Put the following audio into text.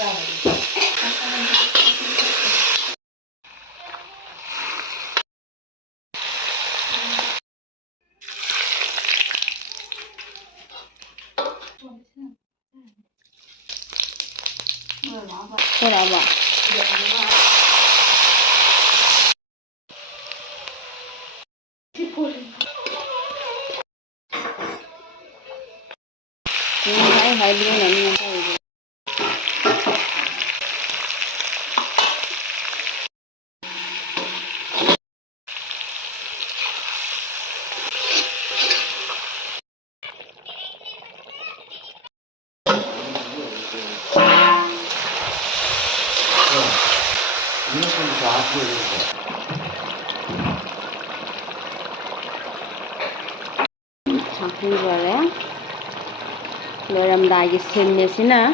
Berapa? Ini hai dulu nanti apa itu? Sampai berapa? Loramdagi semnya sih na.